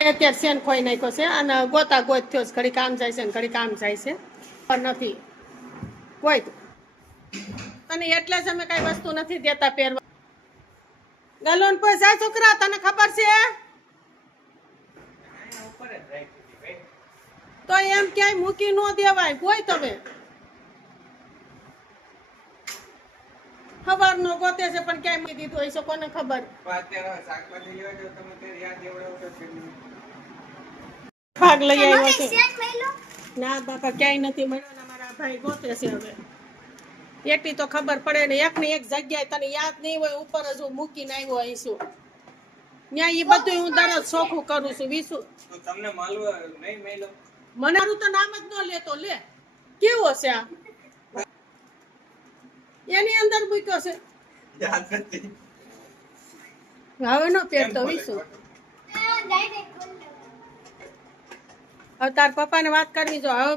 અત્યારે સેન ખોઈ નાખ્યો છે અને ગોતા ગોત થયો છે. ઘડી કામ જાય છે ને ઘડી કામ જાય છે. પણ નથી. કોઈ અને એટલે જ અમે કઈ વસ્તુ નથી દેતા પહેરવા. ગલોન જાય છોકરા, તને ખબર છે? તો એમ ક્યાંય મૂકી ન દેવાય. કોઈ તમે. ખબર નો ગોતે છે પણ ક્યાંય મૂકી દીધું હોય છે કોને ખબર? ભાગ લઈ આવ્યો છે. ના બાપા ક્યાંય નથી મળ્યો ને મારા ભાઈ ગોતે છે હવે. એટલી તો ખબર પડે ને એક ને એક જગ્યાએ તને યાદ નહીં હોય ઉપર જ હું મૂકીને આવ્યો આવીશું ત્યાં એ બધું હું દરરોજ ચોખ્ખું કરું છું વિશુ તમને માલવા નહીં મેલો મને મારું તો નામ જ ન લેતો લે. કેવો છે આ? એની અંદર મૂક્યો છે. હવે નો પહેરતો વીસું હવે તાર પપ્પાને વાત કરવી જો. હવે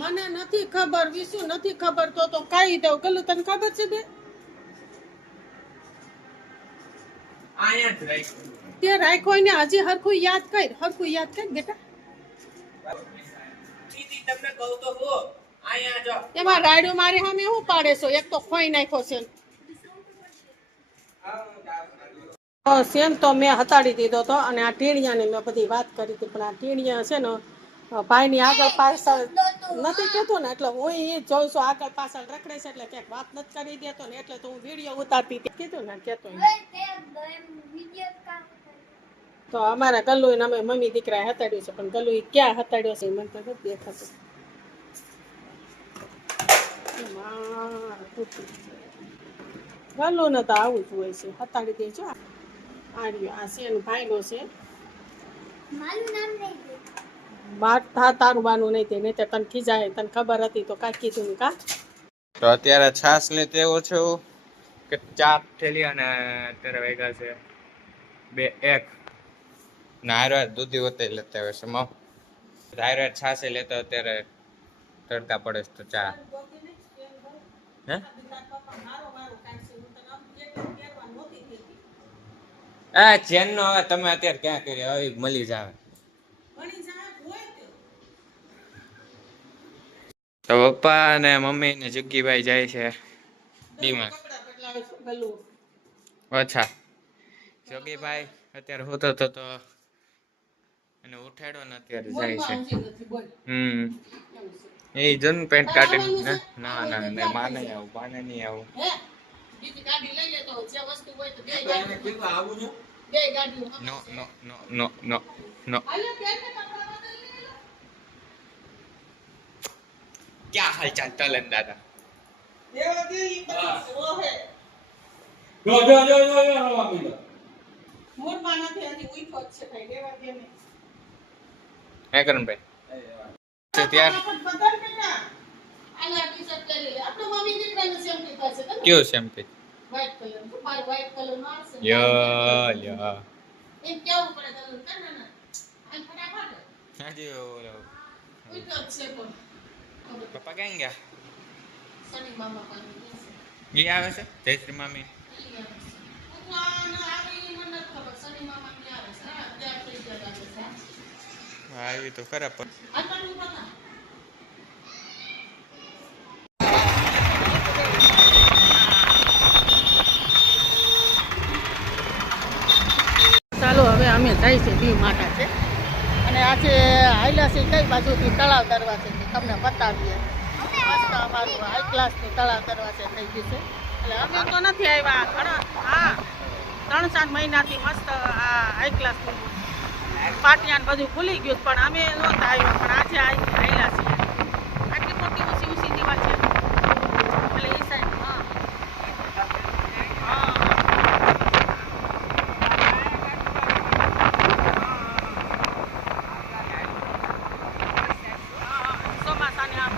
મને નથી ખબર વિશુ નથી ખબર તો તો કઈ દઉં. કલું તને ખબર છે બે? તે રાખ્યો ને હજી હરખું યાદ કર હરખું યાદ કર બેટા. તમને કહું તો એમાં રાડ્યો મારી સામે શું પાડે છો એક તો ખોઈ નાખ્યો છે સેમ તો મેં હતાડી દીધો હતો અને આ ટીણિયાની મેં બધી વાત કરી હતી પણ આ ટીણિયા છે ને ભાઈની આગળ પાછળ નથી કહેતો ને એટલે હું એ જોઉં છું આગળ પાછળ રખડે છે એટલે ક્યાંક વાત નથી કરી દેતો ને એટલે તો હું વીડિયો ઉતારતી કીધું ને કહેતો તો અમારા ગલ્લુ ને અમે મમ્મી દીકરાએ હતાડ્યું છે પણ ગલ્લુ ક્યાં હતાડ્યો છે મને તો નથી દેખાતું છે. તો આવું જ હોય છે. હતાડી દેજો આ આ છે ભાઈનો છે. બાર થા તારું બાનું નહીં તે નહીં તો તને ખીજાય. તને ખબર હતી તો કાંઈ કીધું કા? તો અત્યારે છાસ લેતે એવો છે કે ચાર થેલી અને અત્યારે વેગા છે. બે એક. નાયરા દૂધી વતે લેતા આવે છે મો. નાયરા છાસે લેતો અત્યારે તડકા પડે છે તો ચા. હે? આ ચેન નો હવે તમે અત્યારે ક્યાં કરી હવે મળી જાવે. તો પપ્પા અને મમ્મી ને જગ્ગીભાઈ જાય છે ડીમાં અચ્છા. જોગીભાઈ અત્યારે હોતો તો તો અને ઉઠાડ્યો ને અત્યારે જાય છે. હમ. એ જન પેન્ટ કાઢીને ને ના ના ના માં નહીં આવું બાને નહીં આવું. હે? બીજી ગાડી લઈ લેતો જે વસ્તુ હોય તો બે ગાડી બે ગાડી નો નો નો નો નો નો. હાલે બેનને કપડાં બદલી લે. ક્યાં હાલ ચાલ તલન દાદા? દેવા દે ઈ બધું રોહે. જો જો જો જો જો રવા મીલો મૂળમાં નથી હજી ઉઈ ફોટ છે ભાઈ દેવા દે ને. હે કરણભાઈ તો છે તમે? કયો. ખબર. પપ્પા ક્યાં ગયા. એ આવે છે જયશ્રી મામી આવે છે? આવી તો ખરા પણ ચાલો, હવે અમે જાય છે દીવ માતા છે. અને આજે હાઈલા છે કઈ બાજુથી તળાવ દરવાજેથી તમને બતાવીએ. મસ્ત અમારું હાઈ ક્લાસનું તળાવ દરવાજે થઈ ગયું છે. એટલે અમે તો નથી આવ્યા હા, ત્રણ ચાર મહિનાથી મસ્ત આ હાઈ ક્લાસનું પાટિયાને બધું ભૂલી ગયું પણ અમે નહોતા આવ્યા, પણ આજે આવી આવેલા છીએ. આટલી મોટી ઊંચી ઊંચી દીવા છે એટલે એ સાઈડ હા હા ચોમાસાની આમ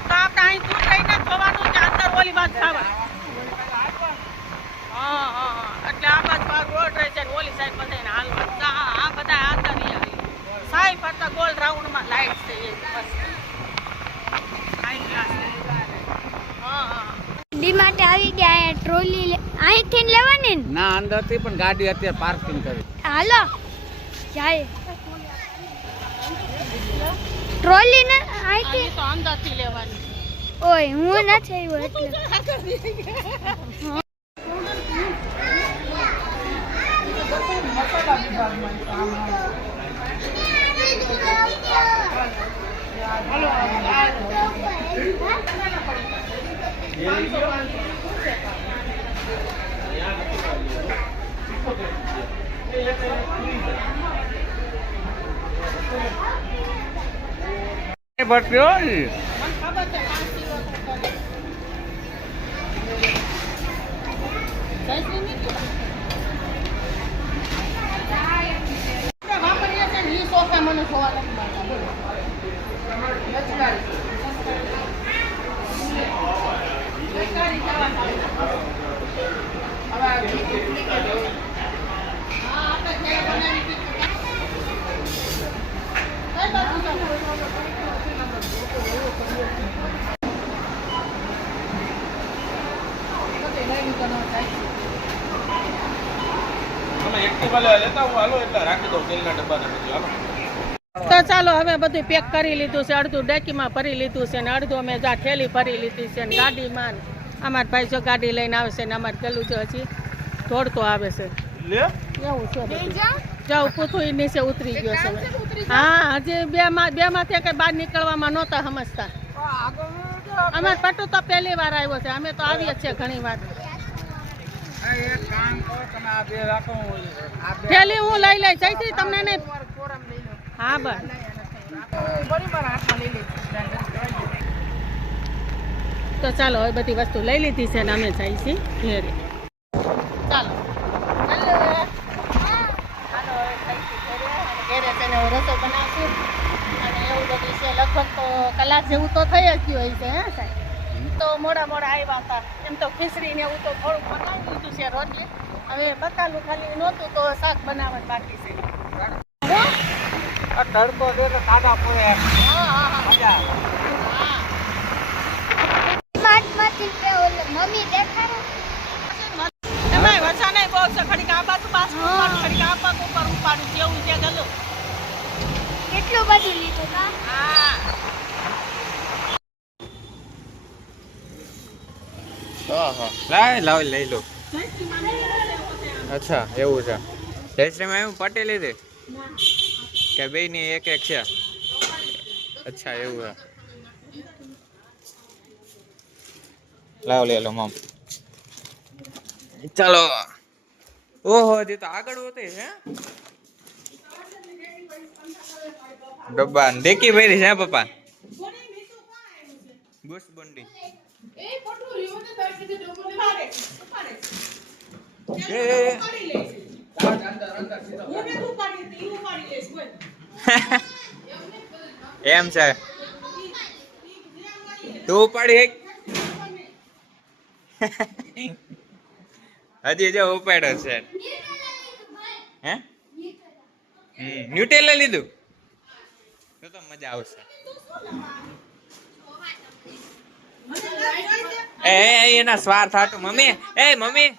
તો આપણે અહીં દૂર રહીને જોવાનું કે અંદર ઓલી બાજુ જવા હા હા હા એટલે આ બાજુ આ રોડ રહે છે ને ઓલી સાઈડ બધાને હાલવાનું તો આ આ બધા આગળ નહીં આવી સાઈ ફરતા ગોલ રાઉન્ડમાં લાઈટ છે એ બસ હાઈ ક્લાસ હા હા ડી માટે આવી ગયા અહીંયા ટ્રોલી અહીંથી લેવાની ને? ના અંદરથી પણ ગાડી અત્યારે પાર્કિંગ કરી. હાલો જાય. ટ્રોલી ને અહીંથી તો અંદરથી લેવાની. ઓય હું નથી આવ્યો એટલે. મને ખબર છે પાંચ કિલો તો કરે. જયશ્રી ની કીધું. આપણે વાપરીએ છીએ ને ઈ સોફા મને જોવા મળતા બોલો લચકારી. લચકારી જવા સારું. હવે આ ઠીક ઠીક જ. હા, આપણે ઘરે બનાવી દીધું. કઈ બાજુ જાઉં? બધે લઈને તો ન જાય. તમે એક્ટિવા લેવા લેતા હું હાલો એટલે રાખી દઉં તેલના ડબ્બાને બધું હાલો તો ચાલો હવે બધું પેક કરી લીધું છે અડધું ડેકીમાં ભરી લીધું છે ને અડધું અમે જા ઠેલી ભરી લીધી છે ને ગાડીમાં અમારા ભાઈ જો ગાડી લઈને આવે છે ને અમારે પેલું જો હજી દોડતો આવે છે. એવું છે જાઉં પૂથું નીચે ઉતરી ગયો છે હા હજી બે માં બે માંથી કઈ બહાર નીકળવામાં નહોતા સમજતા. અમારે પટુ તો પહેલી વાર આવ્યો છે અમે તો આવીએ જ છીએ ઘણી વાર એક કામ કરો તમે આ બે રાખો હું આ બે થેલી હું લઈ લઈ જઈશ તમને નહીં. હા, બસ. તો ચાલો, હવે બધી વસ્તુ લઈ લીધી છે ને અમે ચાલો. જઈશું ઘેરે અને હું રસોઈ બનાવશું. અને એવું બધું છે. લગભગ તો કલાક જેવું તો થઈ જ ગયું હોય છે, હા સાહેબ? તો મોડા મોડા આવ્યા હતા. એમ તો ખીચડી ને એવું તો થોડુંક બનાવી લીધું છે રોટલી. હવે બકાલું ખાલી નહોતું તો શાક બનાવવાનું બાકી છે. તડકો દે તો સાદા પોએ મમ્મી દેખાડો. એમાંય વરસાદ નહીં બહુ છે બાજુ પાછું ઉપાડું ખડીક આ પગ ઉપર ઉપાડું જેવું છે ગલું. કેટલું બધું લીધું કા? હા. લાય લાવ લઈ લો. અચ્છા એવું છે. જયશ્રીમાં એવું પટી લીધી કે બે ની એક એક છે? અચ્છા એવું છે. લાવ લે લો મમ. ચાલો. ઓહો હજી તો આગળ હોતી હે? ડબ્બા દેખી ભરી છે પપ્પા? ગુસ બંડી. એ, એ, એ. એમ છે. તું ઉપાડી એક. હજી જો ઉપાડ્યો છે. હે? હમ લીધું? તો તો મજા આવશે. એ એના સ્વાર્થ હતો. મમ્મી, એ, મમ્મી,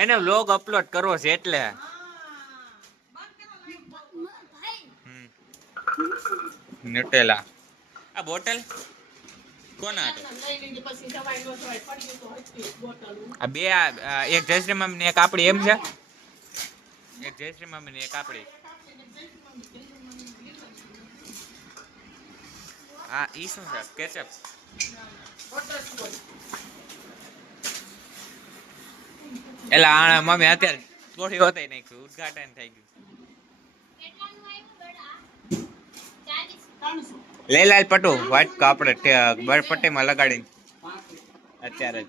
એને વ્લોગ અપલોડ કરવો છે એટલે. ન્યુટેલા આ બોટલ કોના આ બે એક જયશ્રી મમ્મી એક આપડી એમ છે. એક જયશ્રી મમ્મી એક આપડી. આ ઈ શું છે? કેચઅપ એલા આ મમ્મી અત્યારે થોડી હોતે નાખ્યું, ઉદઘાટન થઈ ગયું. લેલાલ પટુ, વાટ પટ્ટી માં લગાડીને. અત્યારે જ.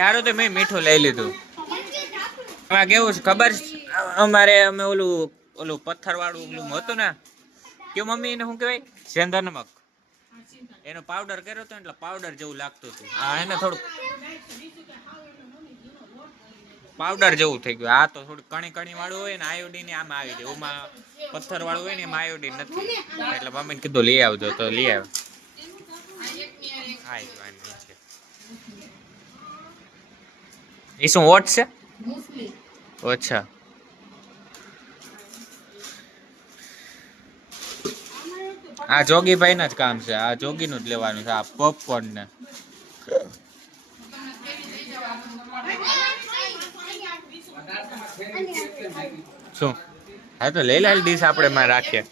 હારું તો મેં મીઠું લઈ લીધું. એમાં કેવું છે, ખબર છે? અમારે અમે ઓલું ઓલું પથ્થર વાળું ઓલું હતું ને કે મમ્મી એને શું કહેવાય? સેંધા નમક એનો પાવડર કર્યો હતો એટલે પાવડર જેવું લાગતું હતું. હા એને થોડુંક પાવડર જેવું થઈ ગયું. આ તો થોડું કણી કણી વાળું હોય ને આયોડીન આમાં આવી જાય. ઓમાં પથ્થર વાળું હોય ને એમાં આયોડીન નથી એટલે મમ્મીને કીધું લઈ આવજો. તો લઈ આવ્યો. હા છે. એ શું ઓટ છે? અચ્છા. આ જોગીભાઈ ના જ કામ છે. આ જોગીનું જ લેવાનું છે. આ પોપકોર્ન ને શું? હા, તો લઈ લાલ ડીશ આપણે રાખીએ.